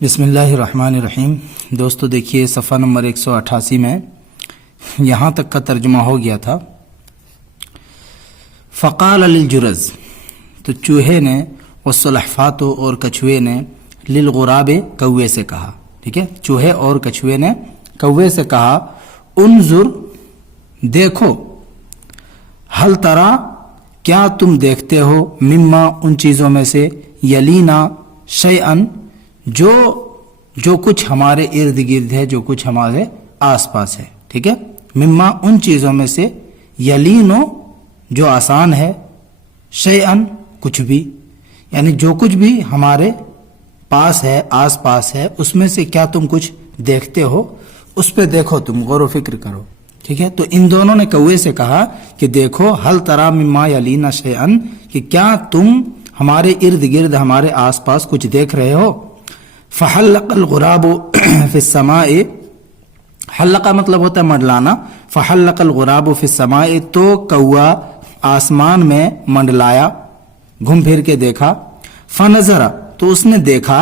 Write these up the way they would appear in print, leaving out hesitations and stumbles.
بسم اللہ الرحمن الرحیم۔ دوستو دیکھیے صفحہ نمبر 188 میں یہاں تک کا ترجمہ ہو گیا تھا۔ فقال للجرز، تو چوہے نے، والسلحفاة اور کچھوے نے، للغراب کوے سے کہا، ٹھیک ہے، چوہے اور کچھوے نے کوے سے کہا، انظر دیکھو، ہل ترا کیا تم دیکھتے ہو، مما ان چیزوں میں سے، یلینا شیئن جو کچھ ہمارے ارد گرد ہے، جو کچھ ہمارے آس پاس ہے، ٹھیک ہے، مما ان چیزوں میں سے، یلینو جو آسان ہے، شیئن کچھ بھی، یعنی جو کچھ بھی ہمارے پاس ہے، آس پاس ہے، اس میں سے کیا تم کچھ دیکھتے ہو، اس پہ دیکھو، تم غور و فکر کرو، ٹھیک ہے۔ تو ان دونوں نے کوے سے کہا کہ دیکھو، ہل ترا مما یلینا شیئن، کہ کیا تم ہمارے ارد گرد، ہمارے آس پاس کچھ دیکھ رہے ہو۔ فحلق الغراب فی السماء، حلق مطلب ہوتا ہے منڈلانا، فحلق الغراب فی السماء، تو کوا آسمان میں منڈلایا، گھوم پھر کے دیکھا، فنظر تو اس نے دیکھا،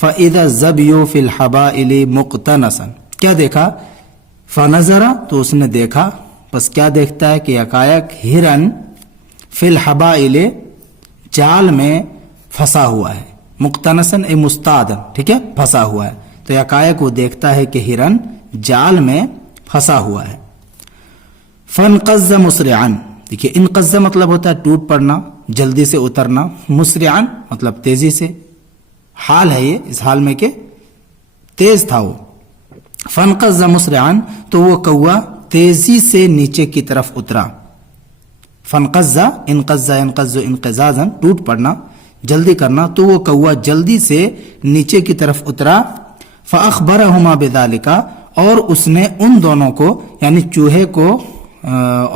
فاذا الظبی فی الحبائل مقتنصا، کیا دیکھا، فنظر تو اس نے دیکھا، بس کیا دیکھتا ہے کہ یکایک ہرن فی الحبائل جال میں پھنسا ہوا ہے، مقتنصن اے مستعدن، ٹھیک ہے، پھنسا ہوا ہے، تو یکایک وہ دیکھتا ہے کہ ہرن جال میں پھنسا ہوا ہے۔ فانقض مسرعا، دیکھیے انقض مطلب ہوتا ہے ٹوٹ پڑنا، جلدی سے اترنا، مسرعا مطلب تیزی سے، حال ہے یہ، اس حال میں کہ تیز تھا وہ۔ فانقض مسرعا، تو وہ کوا تیزی سے نیچے کی طرف اترا، فانقض انقض ينقض انقضاضا، ٹوٹ پڑنا، جلدی کرنا، تو وہ کوا جلدی سے نیچے کی طرف اترا، فاخبرهما بذلك، اور اس نے ان دونوں کو، یعنی چوہے کو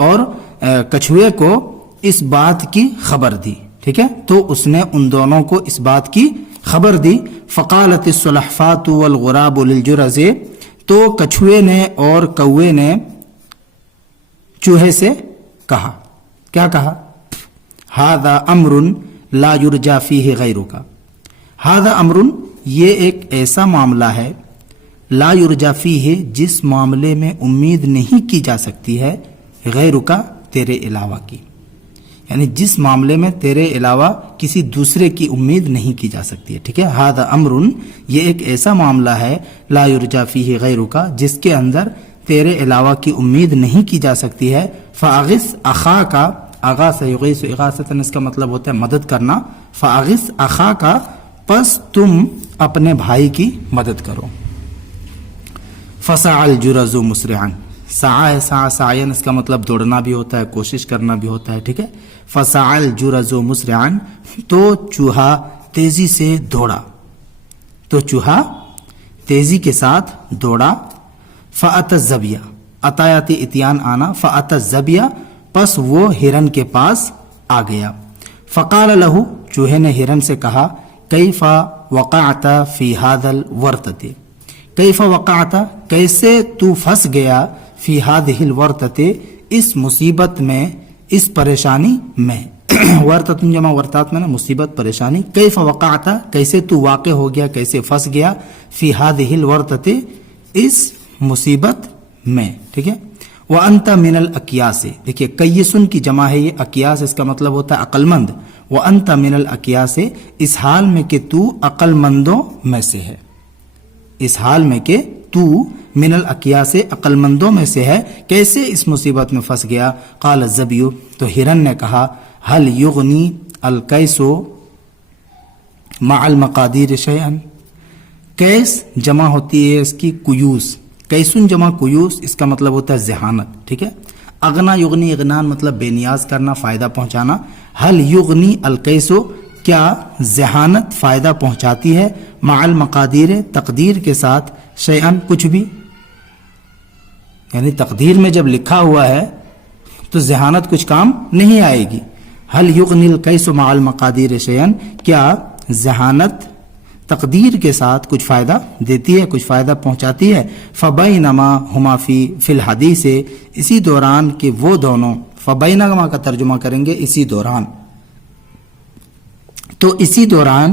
اور کچھوے کو اس بات کی خبر دی، ٹھیک ہے، تو اس نے ان دونوں کو اس بات کی خبر دی۔ فقالت السلحفاة والغراب للجرز، تو کچھوے نے اور کوے نے چوہے سے کہا، کیا کہا، ھذا امر لا یرجا فیہ غیرک، ھذا امر یہ ایک ایسا معاملہ ہے، لا یرجا فیہ جس معاملے میں امید نہیں کی جا سکتی ہے، غیرک تیرے علاوہ کی، یعنی جس معاملے میں تیرے علاوہ کسی دوسرے کی امید نہیں کی جا سکتی ہے، ٹھیک ہے، ھذا امر یہ ایک ایسا معاملہ ہے، لا یرجا فیہ غیرک جس کے اندر تیرے علاوہ کی امید نہیں کی جا سکتی ہے۔ فاغث اخاک، اغاث یغیث اغاثۃ، اس کا مطلب ہوتا ہے مدد کرنا، فاغث اخاک، پس تم اپنے بھائی کی مدد کرو۔ فسعى الجرز مسرعا، سعى سعى سعيا، اس کا مطلب دوڑنا بھی ہوتا ہے، کوشش کرنا بھی ہوتا ہے، ٹھیک ہے۔ فسعى الجرز مسرعا، تو چوہا تیزی سے دوڑا، تو چوہا تیزی کے ساتھ دوڑا۔ فأتى الظبي، اتیاتی اتیان آنا، فأتى الظبي، پس وہ ہرن کے پاس آ گیا۔ فقال له، چوہے نے ہرن سے کہا، کیف وقعت فی هذا الورطۃ، کیف وقعت کیسے تو پھنس گیا، فی هذه الورطۃ اس مصیبت میں، اس پریشانی میں، ورطۃ جمع ورطات میں نا، مصیبت پریشانی، کیف وقعت کیسے تو واقع ہو گیا، کیسے پھنس گیا، فی هذه الورطۃ اس مصیبت میں، ٹھیک ہے۔ وَأَنْتَ مِنَ الْأَكْيَاسِ، دیکھیے کیسن کی جمع ہے یہ، اکیاس اس کا مطلب ہوتا ہے عقل مند، وَأَنْتَ مِنَ الْأَكْيَاسِ اس حال میں کہ تو عقل مندوں میں سے ہے، اس حال میں کہ تو من الاکیاس عقل مندوں میں سے ہے، کیسے اس مصیبت میں پھنس گیا۔ قال الظبی، تو ہرن نے کہا، هل یغنی الکیس مع المقادیر شیئا، کیس جمع ہوتی ہے اس کی کیوس، کیسن جمع کیوس اس کا مطلب ہوتا ہے ذہانت، ٹھیک ہے۔ اغنا یغنی اغنان مطلب بے نیاز کرنا، فائدہ پہنچانا، هل یغنی الکیس کیا ذہانت فائدہ پہنچاتی ہے، مع المقادیر تقدیر کے ساتھ، شیئن کچھ بھی، یعنی تقدیر میں جب لکھا ہوا ہے تو ذہانت کچھ کام نہیں آئے گی۔ هل یغنی الکیس مع المقادیر شیئن، کیا ذہانت تقدیر کے ساتھ کچھ فائدہ دیتی ہے، کچھ فائدہ پہنچاتی ہے۔ فبینما ہما فی الحدیث، اسی دوران کہ وہ دونوں، فبینما کا ترجمہ کریں گے اسی دوران، تو اسی دوران